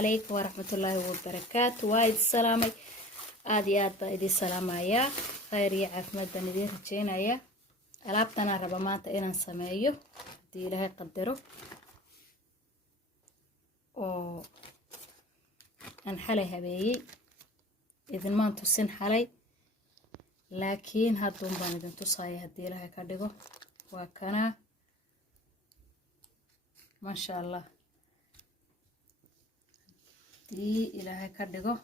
عليكم ورحمة الله وبركاته. وايد السلامي آدي إدي سلامايا خير يا عفمد بندير رجينايا ألعبتنا ربمات إنا سمايو دي لها قدروا أو أن حالي هبيي إذن ما أنتو سن حالي لكن هادون بان إذن تصايا هدي لها كدقو وكنا ما شاء الله دي إلهي كدقو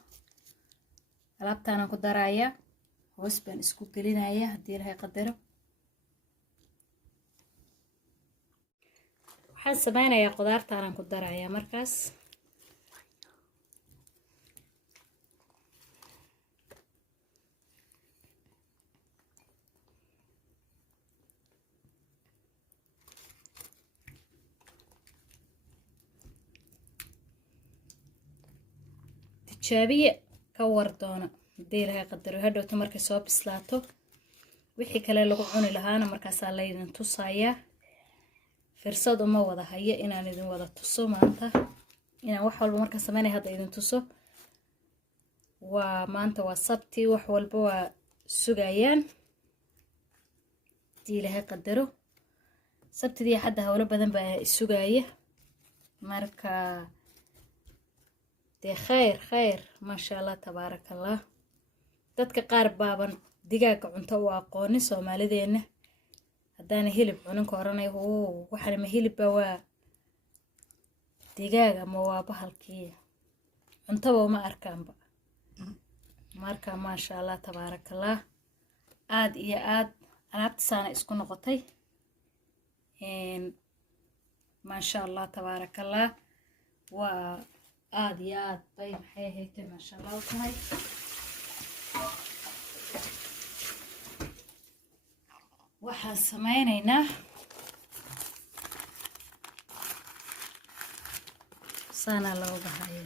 ألعبتنا كدرايا hoos baan isku gelinayaa hadii ilaahay qadaro waxaan sameeynayaa qudaarta aan ku darayaa markaas tijaabiye ka war doona hadii ilaahay qadaro hadhowta markay soo bislaato wixii kale lagu cuni lahaana markaas la idin tusayaa fursad uma wada hayo inaan idin wada tuso maanta inaan wax walba marka sameynay hadda idin tuso waa maanta waa sabti wax walba waa sugayaan hadii ilaahay qadaro sabtidii hadda hawlo badan baa sugaya marka خير ما شاء الله تبارك الله dadka qaar baaban digaaga cunto u aqooni Soomaalideena hadaan hilib cunin koranay waxaan ma hilib waa digaaga ma waa bahalkii cunto ma arkaanba marka ma sha Allah تبارك الله aad iyo aad alaabta saana isku noqotay ما شاء الله تبارك الله waa aad iyo aad bay maxay haytay ma sha Allah tahay waxaan sameynaynaa sana loo bahayo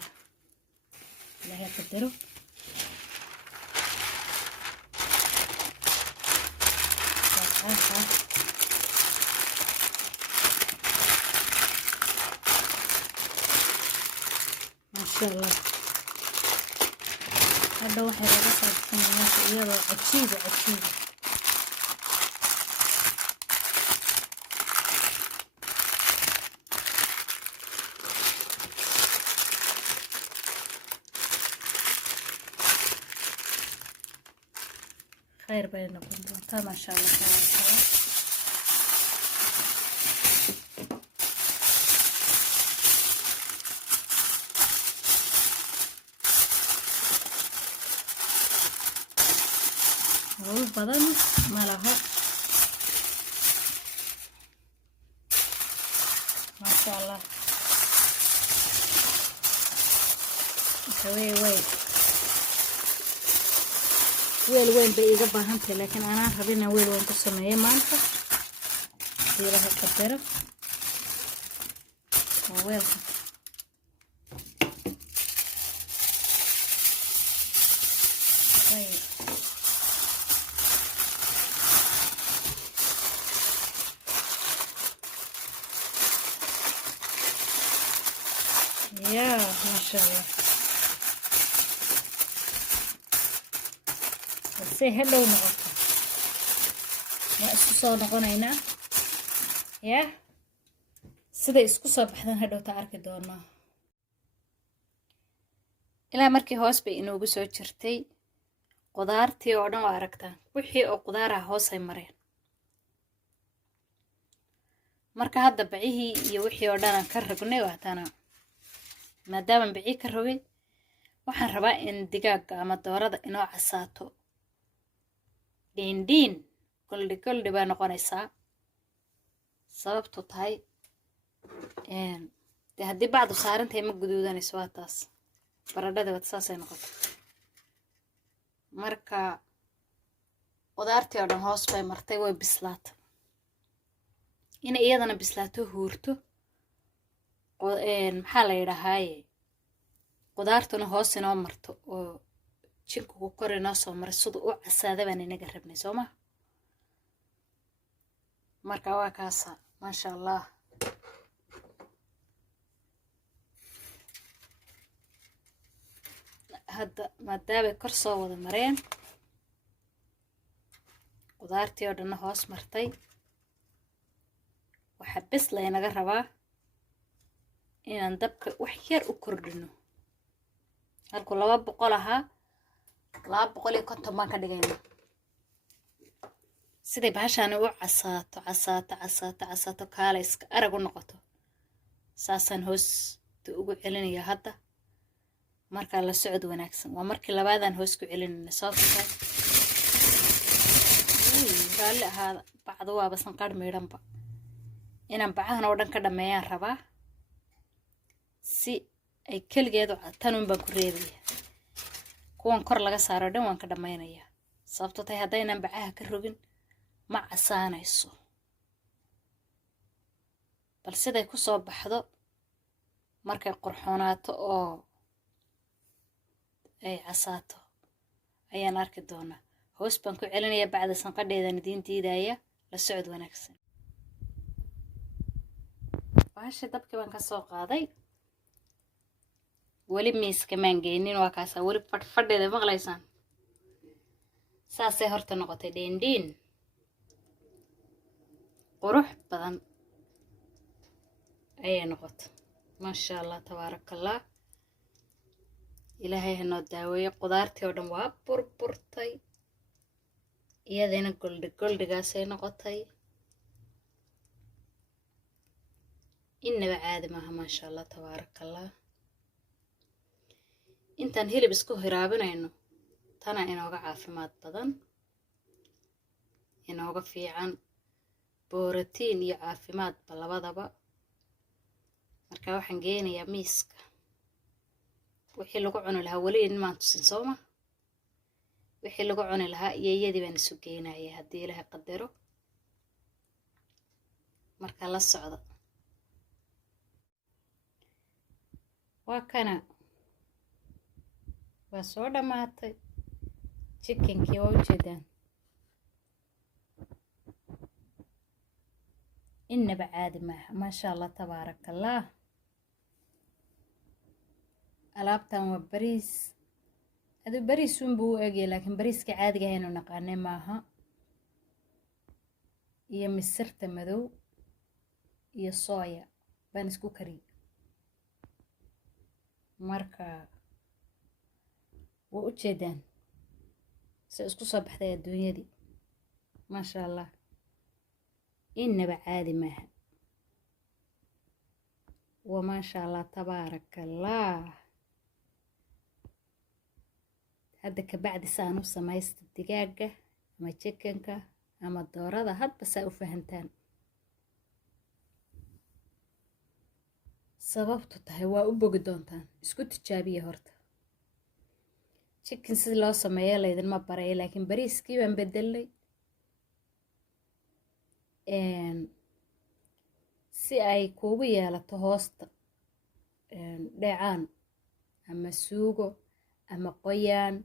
laga qadaro ما شاء الله هذا واحد رقص في يلا عجيبة خير بيننا كلنا ما شاء الله تبارك الله بدن ما لها ما شاء الله وين بيجا باهنتي لكن أنا حبينا وين كسمية مانتا دي لها كتير وين يا ما شاء الله بس هلو نقطة ما اسكسو نقونينا يا سيدا اسكسو بحدان هلو تعرفي دونا إلا مركي هوس بي إنو بسو جرتي قدارتي oo dhan waa aragtaan wixii oo qudaaraha hoos ay mareen marka hadda bacihii iyo wixii oo dhan ka ragnay waatana maadaama bici ka rogay waxaan rabaa in digaaga ama doorada inoo casaato dhiin koldhi baa noqonaysaa sababtu tahay haddii bacdu saarantahay ma guduudanayso waa taas baradhada wad saasay noqoto marka qudaartii oo dhan hoos bay martay way bislaatay in iyadana bislaato huurto maxaa la yiraahdaaye qudaartuna hoos inoo marto oo jinku ku kor inoo soo maray sidoo u casaada baan inaga rabnay Soomaa marka waa kaasa ma sha Allah hadda maadaamay kor soo wada mareen qudaartii oo dhanna hoos martay waxaa bes laynaga rabaa inaan dabka wax yar u kordhino halku 200 ahaa 250 baan ka dhigaynaa siday bahashaan u casaato kaala iska arag u noqoto saasaan hoos ugu celinayaa hadda markaa la socod wanaagsan waa markii labaadaan hoos ku celinayna sababta raalli ahaada bacdu waaba sanqadh meedhanba inaan bacahan oo dhan ka dhameeyaan rabaa si ay keligeedu tanun baan ku reebaya kuwan kor laga saaro dhan waan ka dhameynayaa sababtoo tahay haddaynan bacaha ka rogin ma casaanayso bal siday ku soo baxdo markay qurxoonaato oo ay casaato ayaan arki doonaa hoos baan ku celinayaa bacda sanqadheedan idiin diidaya la socod wanaagsan bahasha dabkii baan ka soo qaaday weli miiska maan geynin waa kaasaa weli fadhfadheeda maqlaysaan saasay horta noqotay dheendhiin qurux badan ayay noqotay maasha allah tabaarakallah ilaahay ha noo daaweeyo qudaartii oo dhan waa burburtay iyadana goldhigaasay noqotay innaba caadi maaha maasha allah tabaarakallah intaan hilib isku hiraabinayno tana inooga caafimaad badan inooga fiican borotiin iyo caafimaadba labadaba marka waxaan geynayaa miiska wixii lagu cuni lahaa weli inmaan tusin sooma wixii lagu cuni lahaa iyo iyadii baan isu geynayaa haddii ilaahay qadaro marka la socda waa kana waa soo dhamaatay chickenkii waa ujeedaan innaba caadi maaha maasha allah tabaarakallah alaabtan waa bariis aduu bariisun buu u egay laakiin bariiska caadiga ahaynu naqaanay maaha iyo misirta madow iyo sooya baan isku kariyey marka waa u jeedaan se isku soo baxday adduunyadii maasha allah innaba caadi maaha wa maasha allah tabaarakallah hadda kabacdi saan u samaysta digaaga ama chickenka ama doorada hadba saa u fahantaan sababtu tahay waa u bogi doontaan isku tijaabiya horta chicken sida loo sameeyo laydinma baraya laakiin bariiskii baan bedelay si ay kuugu yeelato hoosta dheecaan ama suugo ama qoyaan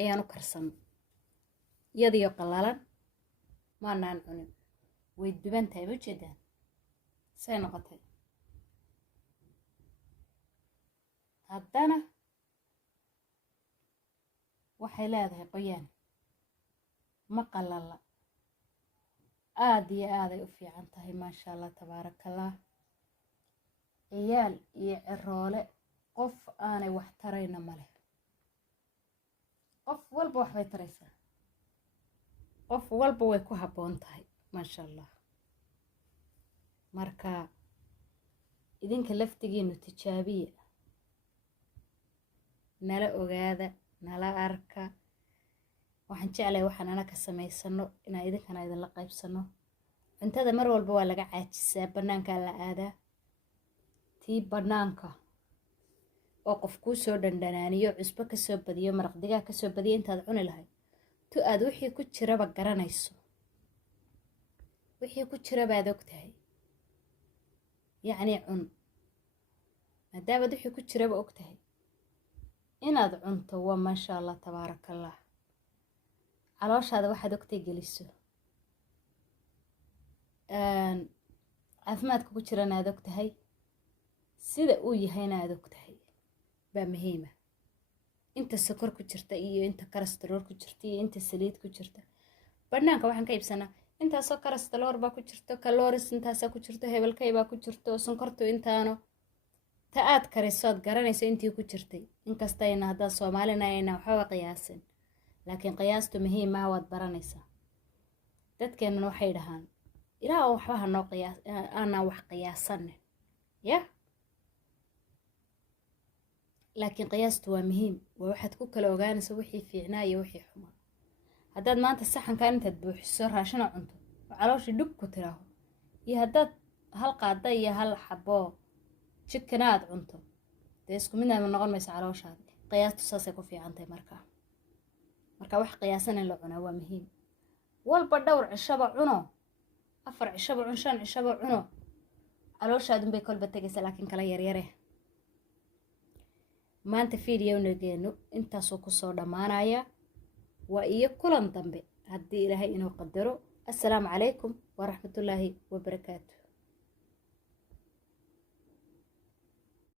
ayaan u karsan iyadiyo qallalan maanaan cunin way duban tahay ma jeedaan say noqotay haddana waxay leedahay qoyaan ma qallala aad iyo aaday u fiican tahay maasha allah tabaarakallah ciyaal iyo ciroole qof aanay wax tarayna male qof walba waxbay taraysaa qof walba way ku habboon tahay maasha allah marka idinka laftigiinu tijaabiya nala ogaada nala arka waxaan jeclahay waxaan anaka samaysano inaan idinkana idinla qaybsano cuntada mar walba waa laga caajisaa bannaankaa la aadaa tii bannaanka oo qof kuu soo dhandhanaaniyo cusbo ka soo badiyo maraq digaag ka soo badiyo intaad cuni lahayd tu aad wixii ku jiraba garanayso wixii ku jira baad og tahay yacnii cun maadaamaad wixii ku jiraba og tahay inaad cunto waa maasha allah tabaarakallah calooshaada waxaad ogtay geliso caafimaadka ku jirana aad og tahay sida uu yahayna aad og tahay baa muhiima inta sokor ku jirta iyo inta kolestarool ku jirta iyo inta saliid ku jirta. Banaanka waxaan ka iibsanaa intaasoo kolestarool baa ku jirto, calories intaasaa ku jirto, hebelkay baa ku jirto, sonkortu intaano. Ta aad kariso aad garanayso intii ku jirtay. Inkastayna haddaa Soomaalina ayna waxba qiyaasin, laakiin qiyaastu muhiim ah waad baranaysaa. Dadkeenna waxay dhahaan ilaa waxba hanoo qiyaas ana wax qiyaasan ya. laakiin qiyaastu waa muhiim, waa waxaad ku kala ogaanayso wixii fiicnaa iyo wixii xumaa. haddaad maanta saxankan intaad buuxiso raashin cunto oo calooshii dhug ku tiraaho, iyo haddaad hal qaada iyo hal xabo chicken aad cunto, dee isku mid ma noqon mayso calooshaada. qiyaastu saasay ku fiican tahay marka wax qiyaasan in la cunaa waa muhiim. walba dhowr cishaba cuno, 4 cishaba cun, 5 cishaba cuno, calooshaadun bay kolba tegaysaa laakiin kala yaryare. maanta fiidiyownageennu intaasoo ku soo dhammaanaya. waa iyo kulan dambe haddii ilaahay inuu qadaro. assalaamu calaykum waraxmatullaahi wabarakaatu.